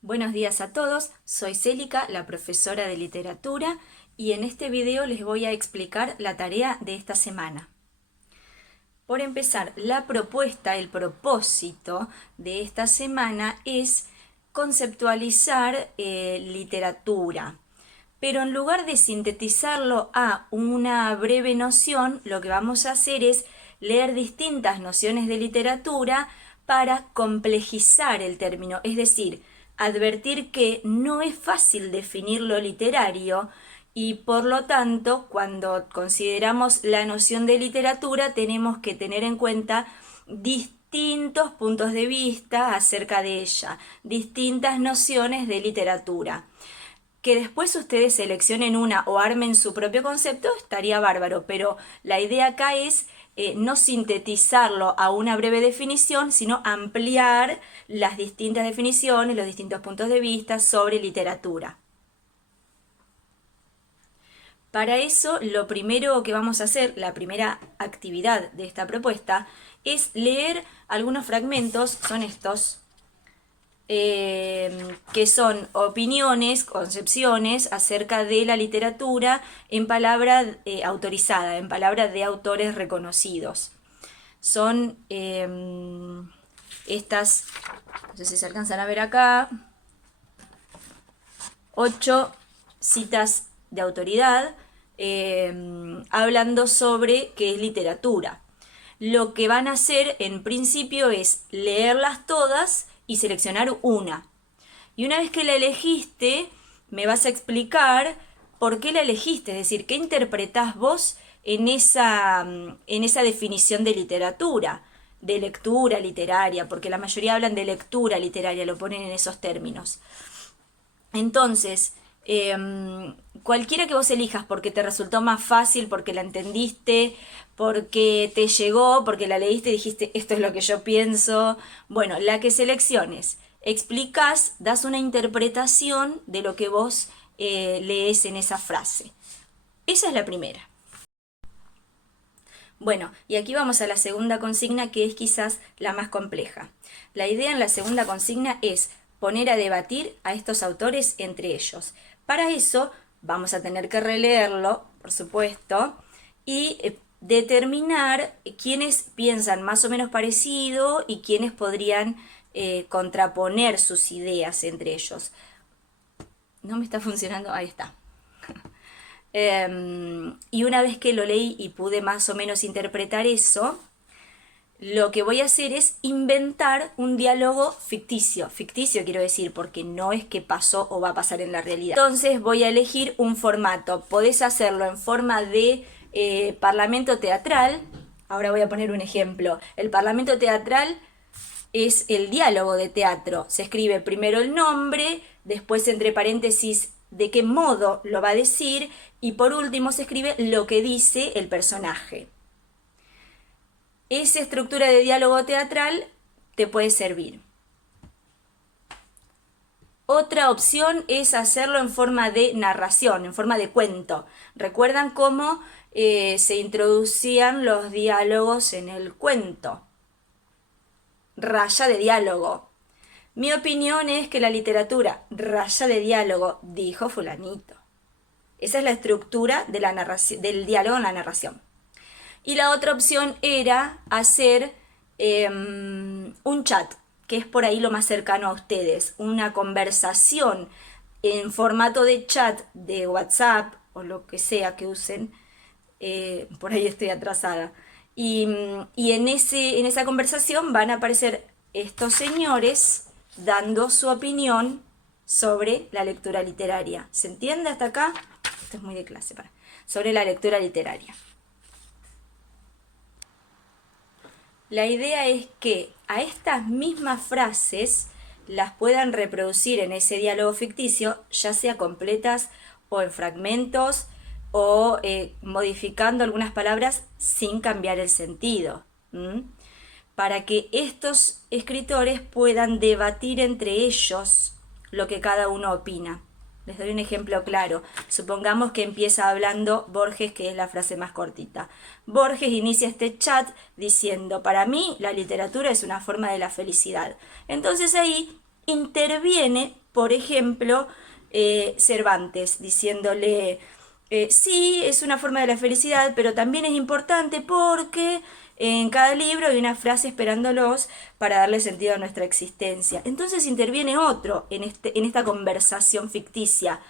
Buenos días a todos, soy Célica, la profesora de literatura, y en este video les voy a explicar la tarea de esta semana. Por empezar, la propuesta, el propósito de esta semana es conceptualizar literatura. Pero en lugar de sintetizarlo a una breve noción, lo que vamos a hacer es leer distintas nociones de literatura para complejizar el término, es decir, advertir que no es fácil definir lo literario y por lo tanto, cuando consideramos la noción de literatura, tenemos que tener en cuenta distintos puntos de vista acerca de ella, distintas nociones de literatura. Que después ustedes seleccionen una o armen su propio concepto estaría bárbaro, pero la idea acá es no sintetizarlo a una breve definición, sino ampliar las distintas definiciones, los distintos puntos de vista sobre literatura. Para eso, lo primero que vamos a hacer, la primera actividad de esta propuesta, es leer algunos fragmentos, son estos, que son opiniones, concepciones acerca de la literatura en palabra autorizada, en palabras de autores reconocidos. Son estas, no sé si se alcanzan a ver acá, 8 citas de autoridad hablando sobre qué es literatura. Lo que van a hacer en principio es leerlas todas y seleccionar una. Y una vez que la elegiste, me vas a explicar por qué la elegiste, es decir, qué interpretás vos en esa definición de literatura, de lectura literaria, porque la mayoría hablan de lectura literaria, lo ponen en esos términos. Entonces, cualquiera que vos elijas porque te resultó más fácil, porque la entendiste, porque te llegó, porque la leíste y dijiste esto es lo que yo pienso, bueno, la que selecciones, explicas, das una interpretación de lo que vos lees en esa frase. Esa es la primera. Bueno, y aquí vamos a la segunda consigna, que es quizás la más compleja. La idea en la segunda consigna es poner a debatir a estos autores entre ellos. Para eso vamos a tener que releerlo, por supuesto, y determinar quiénes piensan más o menos parecido y quiénes podrían contraponer sus ideas entre ellos. No me está funcionando, ahí está. Y una vez que lo leí y pude más o menos interpretar eso, lo que voy a hacer es inventar un diálogo ficticio. Ficticio quiero decir, porque no es que pasó o va a pasar en la realidad. Entonces voy a elegir un formato. Podés hacerlo en forma de parlamento teatral. Ahora voy a poner un ejemplo. El parlamento teatral es el diálogo de teatro. Se escribe primero el nombre, después entre paréntesis de qué modo lo va a decir y por último se escribe lo que dice el personaje. Esa estructura de diálogo teatral te puede servir. Otra opción es hacerlo en forma de narración, en forma de cuento. ¿Recuerdan cómo se introducían los diálogos en el cuento? Raya de diálogo. Mi opinión es que la literatura, raya de diálogo, dijo fulanito. Esa es la estructura de la narración, del diálogo en la narración. Y la otra opción era hacer un chat, que es por ahí lo más cercano a ustedes, una conversación en formato de chat de WhatsApp o lo que sea que usen, por ahí estoy atrasada. Y en esa conversación van a aparecer estos señores dando su opinión sobre la lectura literaria. ¿Se entiende hasta acá? Esto es muy de clase, sobre la lectura literaria. La idea es que a estas mismas frases las puedan reproducir en ese diálogo ficticio, ya sea completas o en fragmentos o modificando algunas palabras sin cambiar el sentido, para que estos escritores puedan debatir entre ellos lo que cada uno opina. Les doy un ejemplo claro. Supongamos que empieza hablando Borges, que es la frase más cortita. Borges inicia este chat diciendo, para mí la literatura es una forma de la felicidad. Entonces ahí interviene, por ejemplo, Cervantes, diciéndole, sí, es una forma de la felicidad, pero también es importante porque en cada libro hay una frase esperándolos para darle sentido a nuestra existencia. Entonces interviene otro en esta conversación ficticia,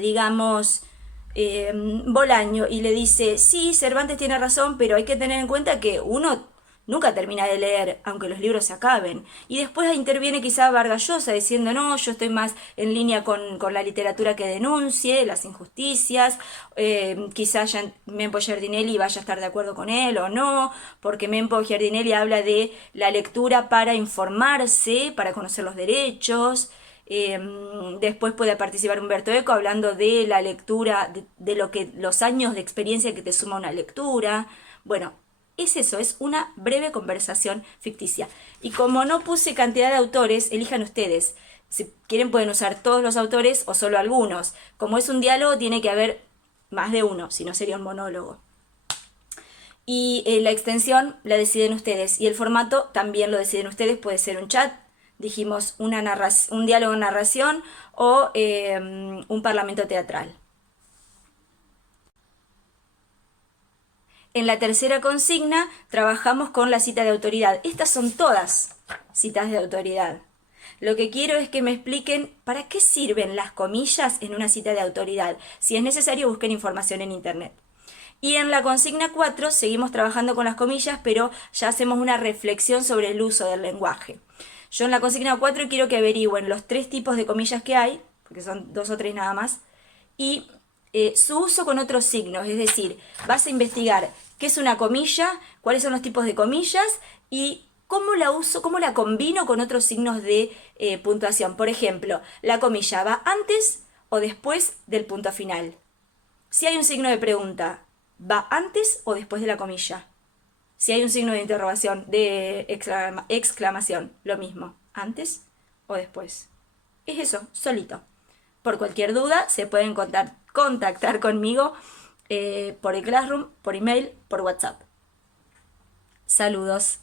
digamos, Bolaño, y le dice, sí, Cervantes tiene razón, pero hay que tener en cuenta que uno nunca termina de leer, aunque los libros se acaben. Y después interviene quizá Vargas Llosa diciendo, no, yo estoy más en línea con la literatura que denuncie las injusticias, quizá Mempo Giardinelli vaya a estar de acuerdo con él o no, porque Mempo Giardinelli habla de la lectura para informarse, para conocer los derechos. Después puede participar Humberto Eco hablando de la lectura, de lo que los años de experiencia que te suma una lectura. Bueno, es eso, es una breve conversación ficticia. Y como no puse cantidad de autores, elijan ustedes. Si quieren pueden usar todos los autores o solo algunos. Como es un diálogo, tiene que haber más de uno, si no sería un monólogo. Y la extensión la deciden ustedes. Y el formato también lo deciden ustedes. Puede ser un chat, dijimos un diálogo en narración o un parlamento teatral. En la tercera consigna trabajamos con la cita de autoridad. Estas son todas citas de autoridad. Lo que quiero es que me expliquen para qué sirven las comillas en una cita de autoridad. Si es necesario, busquen información en internet. Y en la consigna 4 seguimos trabajando con las comillas, pero ya hacemos una reflexión sobre el uso del lenguaje. Yo en la consigna 4 quiero que averigüen los 3 tipos de comillas que hay, porque son 2 o 3 nada más, y su uso con otros signos, es decir, vas a investigar qué es una comilla, cuáles son los tipos de comillas y cómo la uso, cómo la combino con otros signos de puntuación. Por ejemplo, la comilla va antes o después del punto final. Si hay un signo de pregunta, ¿va antes o después de la comilla? Si hay un signo de interrogación, de exclamación, lo mismo, antes o después. Es eso, solito. Por cualquier duda se pueden contactar conmigo por el Classroom, por email, por WhatsApp. Saludos.